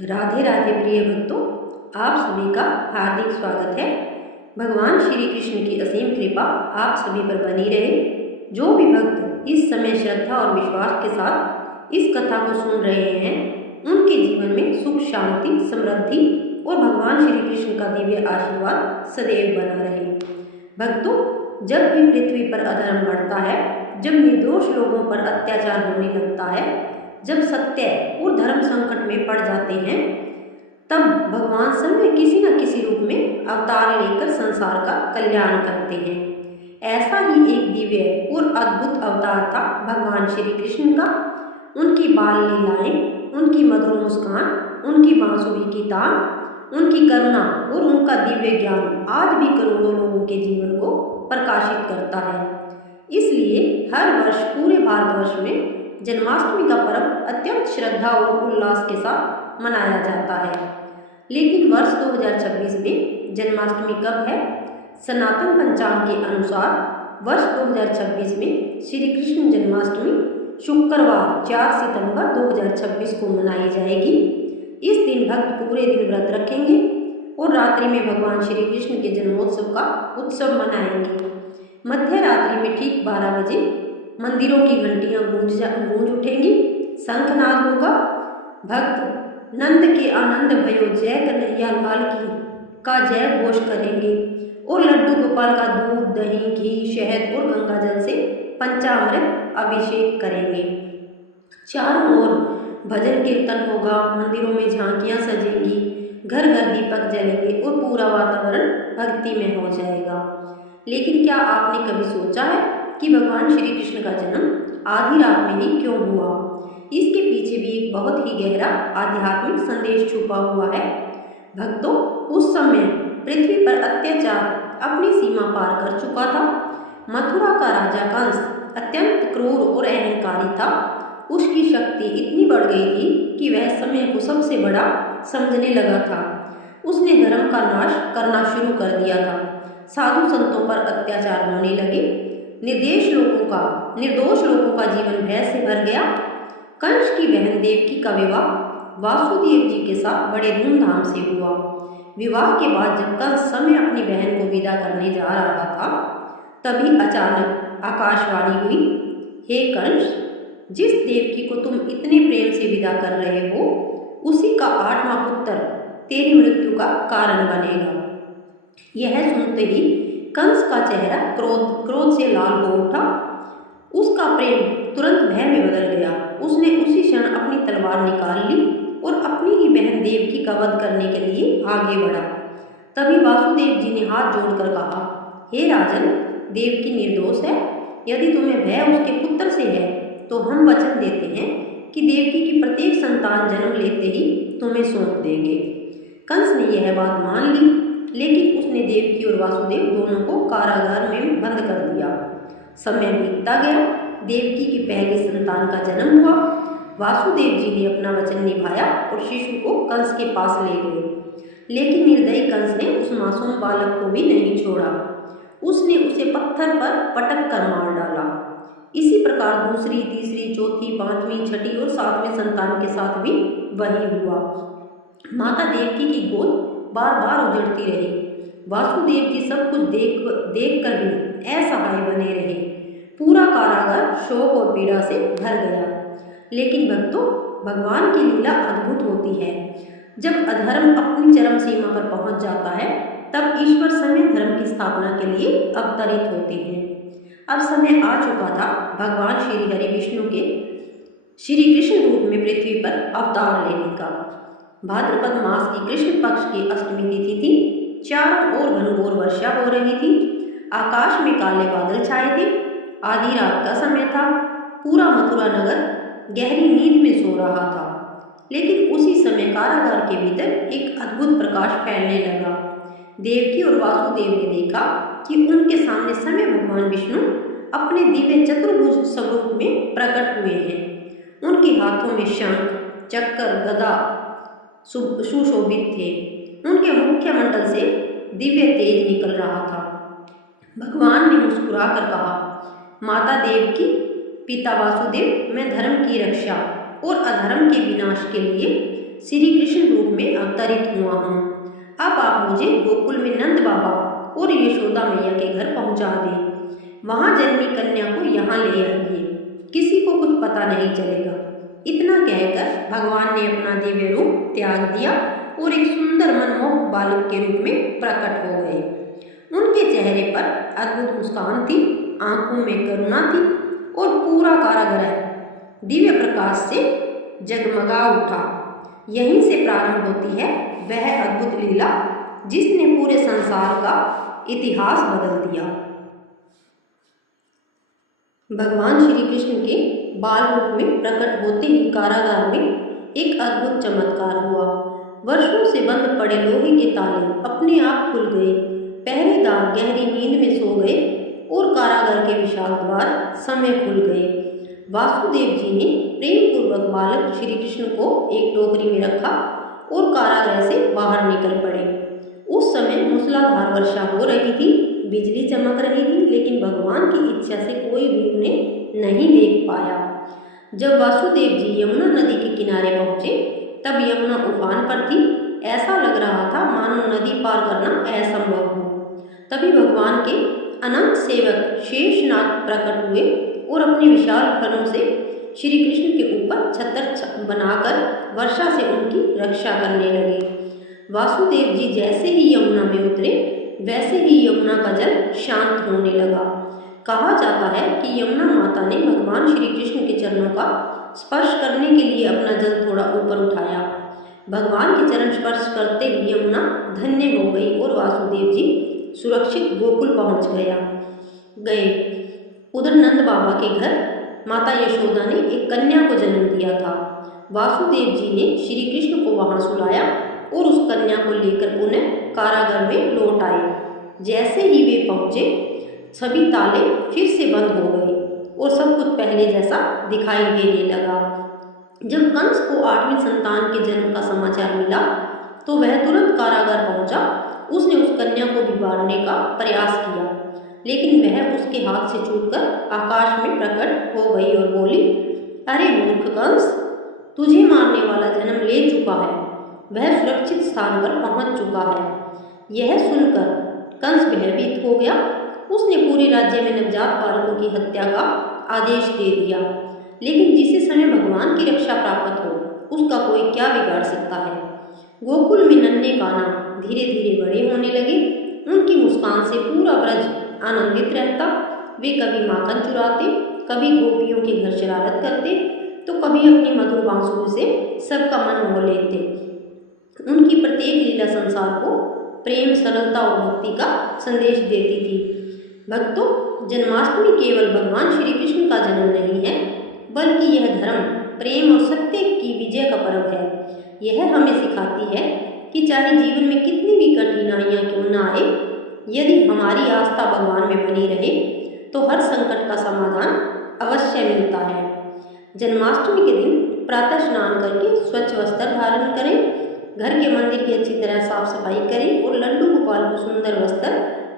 राधे राधे प्रिय भक्तों, आप सभी का हार्दिक स्वागत है। भगवान श्री कृष्ण की असीम कृपा आप सभी पर बनी रहे। जो भी भक्त इस समय श्रद्धा और विश्वास के साथ इस कथा को सुन रहे हैं, उनके जीवन में सुख, शांति, समृद्धि और भगवान श्री कृष्ण का दिव्य आशीर्वाद सदैव बना रहे। भक्तों, जब भी पृथ्वी पर अधर्म बढ़ता है, जब निर्दोष लोगों पर अत्याचार होने लगता है, जब सत्य और धर्म संकट में पड़ जाते हैं, तब भगवान स्वयं किसी न किसी रूप में अवतार लेकर संसार का कल्याण करते हैं। ऐसा ही एक दिव्य और अद्भुत अवतार था भगवान श्री कृष्ण का। उनकी बाल लीलाएं, उनकी मधुर मुस्कान, उनकी बांसुरी की तान, उनकी करुणा और उनका दिव्य ज्ञान आज भी करोड़ों लोगों के जीवन को प्रकाशित करता है। इसलिए हर वर्ष पूरे भारतवर्ष में जन्माष्टमी का पर्व अत्यंत श्रद्धा और उल्लास के साथ मनाया जाता है। लेकिन वर्ष 2026 में जन्माष्टमी कब है? सनातन पंचांग के अनुसार वर्ष 2026 में श्री कृष्ण जन्माष्टमी शुक्रवार 4 सितंबर 2026 को मनाई जाएगी। इस दिन भक्त पूरे दिन व्रत रखेंगे और रात्रि में भगवान श्री कृष्ण के जन्मोत्सव का उत्सव मनाएंगे। मध्य रात्रि में ठीक 12 बजे मंदिरों की घंटियां गूंज उठेंगी, शंखनाद होगा। भक्त नंद के आनंद भयो जय कन्हैया लाल की का जय घोष करेंगे और लड्डू गोपाल का दूध, दही, घी, शहद और गंगा जल से पंचामृत अभिषेक करेंगे। चारों ओर भजन कीर्तन होगा, मंदिरों में झांकियां सजेंगी, घर घर दीपक जलेंगे और पूरा वातावरण भक्ति में हो जाएगा। लेकिन क्या आपने कभी सोचा है कि भगवान श्री कृष्ण का जन्म आधी रात में ही क्यों हुआ? इसके पीछे भी एक बहुत ही गहरा आध्यात्मिक संदेश छुपा हुआ है। भक्तों, उस समय पृथ्वी पर अत्याचार अपनी सीमा पार कर चुका था। मथुरा का राजा कंस अत्यंत क्रूर और अहंकारी था। उसकी शक्ति इतनी बढ़ गई थी कि वह समय को सबसे बड़ा समझने लगा था। उसने धर्म का नाश करना शुरू कर दिया था। साधु संतों पर अत्याचार होने लगे। निर्दोष लोगों का जीवन भय से भर गया। कंस की बहन देवकी का विवाह वासुदेव जी के साथ बड़े धूमधाम से हुआ। विवाह के बाद जब कंस समय अपनी बहन को विदा करने जा रहा था, तभी अचानक आकाशवाणी हुई, हे कंस, जिस देवकी को तुम इतने प्रेम से विदा कर रहे हो, उसी का 8वां पुत्र तेरी मृत्यु का कारण बनेगा। यह सुनते ही कंस का चेहरा क्रोध से लाल हो उठा। उसका प्रेम तुरंत भय में बदल गया। उसने उसी क्षण अपनी तलवार निकाल ली और अपनी ही बहन देवकी का वध करने के लिए आगे बढ़ा। तभी वासुदेव जी ने हाथ जोड़कर कहा, हे राजन, देवकी निर्दोष है। यदि तुम्हें भय उसके पुत्र से है तो हम वचन देते हैं कि देवकी की प्रत्येक संतान जन्म लेते ही तुम्हें सौंप देंगे। कंस ने यह बात मान ली, लेकिन उसने देवकी और वासुदेव दोनों को कारागार में बंद कर दिया। समय बीतता गया। देवकी की पहली संतान का जन्म हुआ। वासुदेव जी ने अपना वचन निभाया और शिशु को कंस के पास ले गए। लेकिन निर्दयी कंस ने उस मासूम बालक को भी नहीं छोड़ा। उसने उसे पत्थर पर पटक कर मार डाला। इसी प्रकार दूसरी, तीसरी, चौथी, 5वीं, 6ठी और 7वें संतान के साथ भी वही हुआ। माता देवकी की गोद बार बार उजड़ती रही। वासुदेव जी सब कुछ देख कर भी असहाय बने रहे। पूरा कारागार शोक और पीड़ा से भर गया। लेकिन भक्तों, भगवान की लीला अद्भुत होती है। जब अधर्म अपनी चरम सीमा पर पहुंच जाता है, तब ईश्वर स्वयं धर्म की स्थापना के लिए अवतरित होते हैं। अब समय आ चुका था भगवान श्री हरि विष्णु के श्री कृष्ण रूप में पृथ्वी पर अवतार लेने का। भाद्रपद मास की कृष्ण पक्ष की अष्टमी तिथि थी। चारों ओर घनघोर वर्षा हो रही थी। आकाश में काले बादल छाए थे। आधी रात का समय था। पूरा मथुरा नगर गहरी नींद में सो रहा था। लेकिन उसी समय कारागार के भीतर एक अद्भुत प्रकाश फैलने लगा। देवकी और वासुदेव ने देखा कि उनके सामने स्वयं भगवान विष्णु अपने दिव्य चतुर्भुज स्वरूप में प्रकट हुए हैं। उनके हाथों में शंख, चक्र, गदा सुशोभित थे। उनके मुख्यमंडल से दिव्य तेज निकल रहा था। भगवान ने मुस्कुरा कर कहा, माता देवकी, पिता वासुदेव, मैं धर्म की रक्षा और अधर्म के विनाश के लिए श्री कृष्ण रूप में अवतरित हुआ हूँ। अब आप मुझे गोकुल में नंद बाबा और यशोदा मैया के घर पहुँचा दें। वहाँ जन्मी कन्या को यहाँ ले आइए, किसी को कुछ पता नहीं चलेगा। इतना कहकर भगवान ने अपना दिव्य रूप त्याग दिया और एक सुंदर मनमोहक बालक के रूप में प्रकट हो गए। उनके चेहरे पर अद्भुत मुस्कान थी, आंखों में करुणा थी और पूरा कारागृह दिव्य प्रकाश से जगमगा उठा। यहीं से प्रारंभ होती है वह अद्भुत लीला जिसने पूरे संसार का इतिहास बदल दिया। भगवान श्री कृष्ण के बाल रूप में प्रकट होते ही कारागार में एक अद्भुत चमत्कार हुआ। वर्षों से बंद पड़े लोहे के ताले अपने आप खुल गए। पहरेदार गहरी नींद में सो गए और कारागार के विशाल द्वार समय खुल गए। वासुदेव जी ने प्रेम पूर्वक बालक श्री कृष्ण को एक टोकरी में रखा और कारागृह से बाहर निकल पड़े। उस समय मूसलाधार वर्षा हो रही थी, बिजली चमक रही थी, लेकिन भगवान की इच्छा से कोई भी उन्हें नहीं देख पाया। जब वासुदेव जी यमुना नदी के किनारे पहुंचे तब यमुना उफान पर थी। ऐसा लग रहा था मानो नदी पार करना असंभव हो। तभी भगवान के अनंत सेवक शेषनाग प्रकट हुए और अपने विशाल फलों से श्री कृष्ण के ऊपर छत्र बनाकर वर्षा से उनकी रक्षा करने लगे। वासुदेव जी जैसे ही यमुना में उतरे वैसे ही यमुना का जल शांत होने लगा। कहा जाता है कि यमुना माता ने भगवान श्री कृष्ण के चरणों का स्पर्श करने के लिए अपना जल थोड़ा ऊपर उठाया। भगवान के चरण स्पर्श करते ही यमुना धन्य हो गई और वासुदेव जी सुरक्षित गोकुल पहुंच गए। उधर नंद बाबा के घर माता यशोदा ने एक कन्या को जन्म दिया था। वासुदेव जी ने श्री कृष्ण को वहां सुलाया और उस कन्या को लेकर पुनः कारागार में लौट आए। जैसे ही वे पहुंचे सभी ताले फिर से बंद हो गए और सब कुछ पहले जैसा दिखाई देने लगा। जब कंस को 8वीं संतान के जन्म का समाचार मिला तो वह तुरंत कारागार पहुंचा। उसने उस कन्या को भी मारने का प्रयास किया, लेकिन वह उसके हाथ से छूटकर आकाश में प्रकट हो गई और बोली, अरे मूर्ख कंस, तुझे मारने वाला जन्म ले चुका है, वह सुरक्षित स्थान पर पहुंच चुका है। यह सुनकर कंस भयभीत हो गया। उसने पूरे राज्य में नवजात बालकों की हत्या का आदेश दे दिया, लेकिन जिसे समय भगवान की रक्षा प्राप्त हो उसका कोई क्या बिगाड़ सकता है। गोकुल में नन्हे कान्हा धीरे धीरे बड़े होने लगे। उनकी मुस्कान से पूरा ब्रज आनंदित रहता। वे कभी माखन चुराते, कभी गोपियों के घर शरारत करते, तो कभी अपनी मधुर बांसुरी से सबका मन मोह लेते। उनकी प्रत्येक लीला संसार को प्रेम, सरलता और भक्ति का संदेश देती थी। भक्तों, जन्माष्टमी केवल भगवान श्री कृष्ण का जन्म नहीं है, बल्कि यह धर्म, प्रेम और सत्य की विजय का पर्व है। यह हमें सिखाती है कि चाहे जीवन में कितनी भी कठिनाइयाँ क्यों न आए, यदि हमारी आस्था भगवान में बनी रहे तो हर संकट का समाधान अवश्य मिलता है। जन्माष्टमी के दिन प्रातः स्नान करके स्वच्छ वस्त्र धारण करें, घर के मंदिर की अच्छी तरह साफ सफाई करें और लड्डू गोपाल को सुंदर वस्त्र,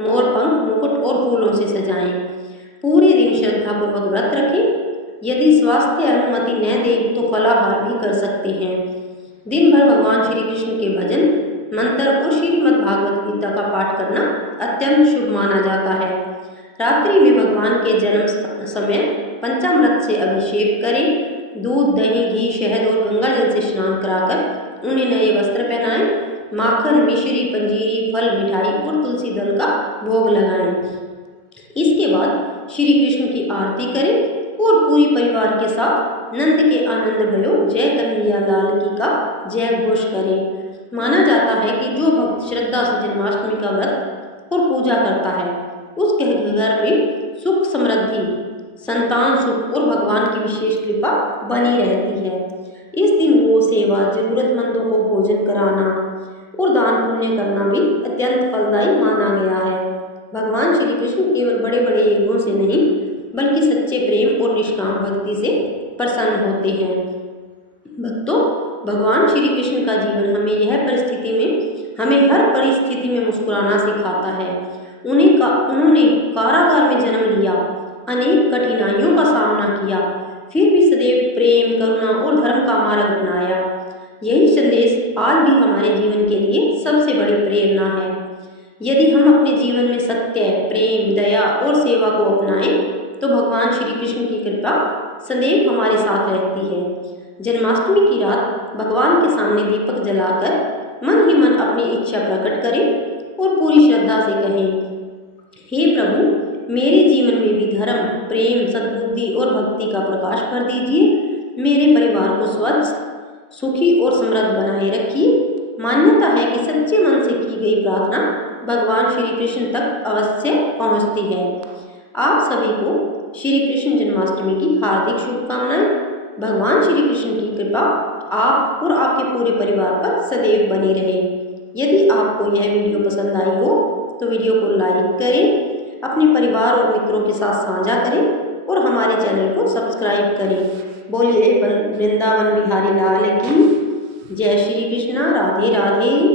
मोर पंख, मुकुट और फूलों से सजाएं। पूरे दिन श्रद्धापूर्वक व्रत रखें। यदि स्वास्थ्य अनुमति न दे तो फलाहार भी कर सकते हैं। दिन भर भगवान श्री कृष्ण के भजन, मंत्र और श्रीमद् भागवत गीता का पाठ करना अत्यंत शुभ माना जाता है। रात्रि में भगवान के जन्म समय पंचामृत से अभिषेक करें। दूध, दही, घी, शहद और गंगा जल से स्नान कराकर उन्हें नए वस्त्र पहनाएं। माखन, मिश्री, पंजीरी, फल, मिठाई और तुलसी दल का भोग लगाएं। इसके बाद श्री कृष्ण की आरती करें और पूरी परिवार के साथ नंद के आनंद भयो जय कन्हैया लाल की का जय घोष करें। माना जाता है कि जो भक्त श्रद्धा से जन्माष्टमी का व्रत और पूजा करता है उसके घर में सुख, समृद्धि, संतान सुख और भगवान की विशेष कृपा बनी रहती है। इस दिन गो सेवा, जरूरतमंदों को भोजन कराना और दान पुण्य करना भी अत्यंत फलदायी माना गया है। भगवान श्री कृष्ण केवल बड़े बड़े यज्ञों से नहीं बल्कि सच्चे प्रेम और निष्काम भक्ति से प्रसन्न होते हैं। भक्तों, भगवान श्री कृष्ण का जीवन हमें हर परिस्थिति में मुस्कुराना सिखाता है। उन्होंने कारागार में जन्म लिया, अनेक कठिनाइयों का सामना किया, फिर भी सदैव प्रेम, करुणा और धर्म का मार्ग बनाया। यही संदेश आज भी हमारे जीवन के लिए सबसे बड़ी प्रेरणा है। यदि हम अपने जीवन में सत्य, प्रेम, दया और सेवा को अपनाएं तो भगवान श्री कृष्ण की कृपा सदैव हमारे साथ रहती है। जन्माष्टमी की रात भगवान के सामने दीपक जलाकर मन ही मन अपनी इच्छा प्रकट करें और पूरी श्रद्धा से कहें, हे प्रभु, मेरे जीवन में भी धर्म, प्रेम, सद्बुद्धि और भक्ति का प्रकाश कर दीजिए। मेरे परिवार को स्वच्छ, सुखी और समृद्ध बनाए रखिए। मान्यता है कि सच्चे मन से की गई प्रार्थना भगवान श्री कृष्ण तक अवश्य पहुंचती है। आप सभी को श्री कृष्ण जन्माष्टमी की हार्दिक शुभकामनाएं। भगवान श्री कृष्ण की कृपा आप और आपके पूरे परिवार पर सदैव बनी रहे। यदि आपको यह वीडियो पसंद आई हो तो वीडियो को लाइक करें, अपने परिवार और मित्रों के साथ साझा करें और हमारे चैनल को सब्सक्राइब करें। बोलिए वृंदावन बिहारी लाल की जय। श्री कृष्णा। राधे राधे।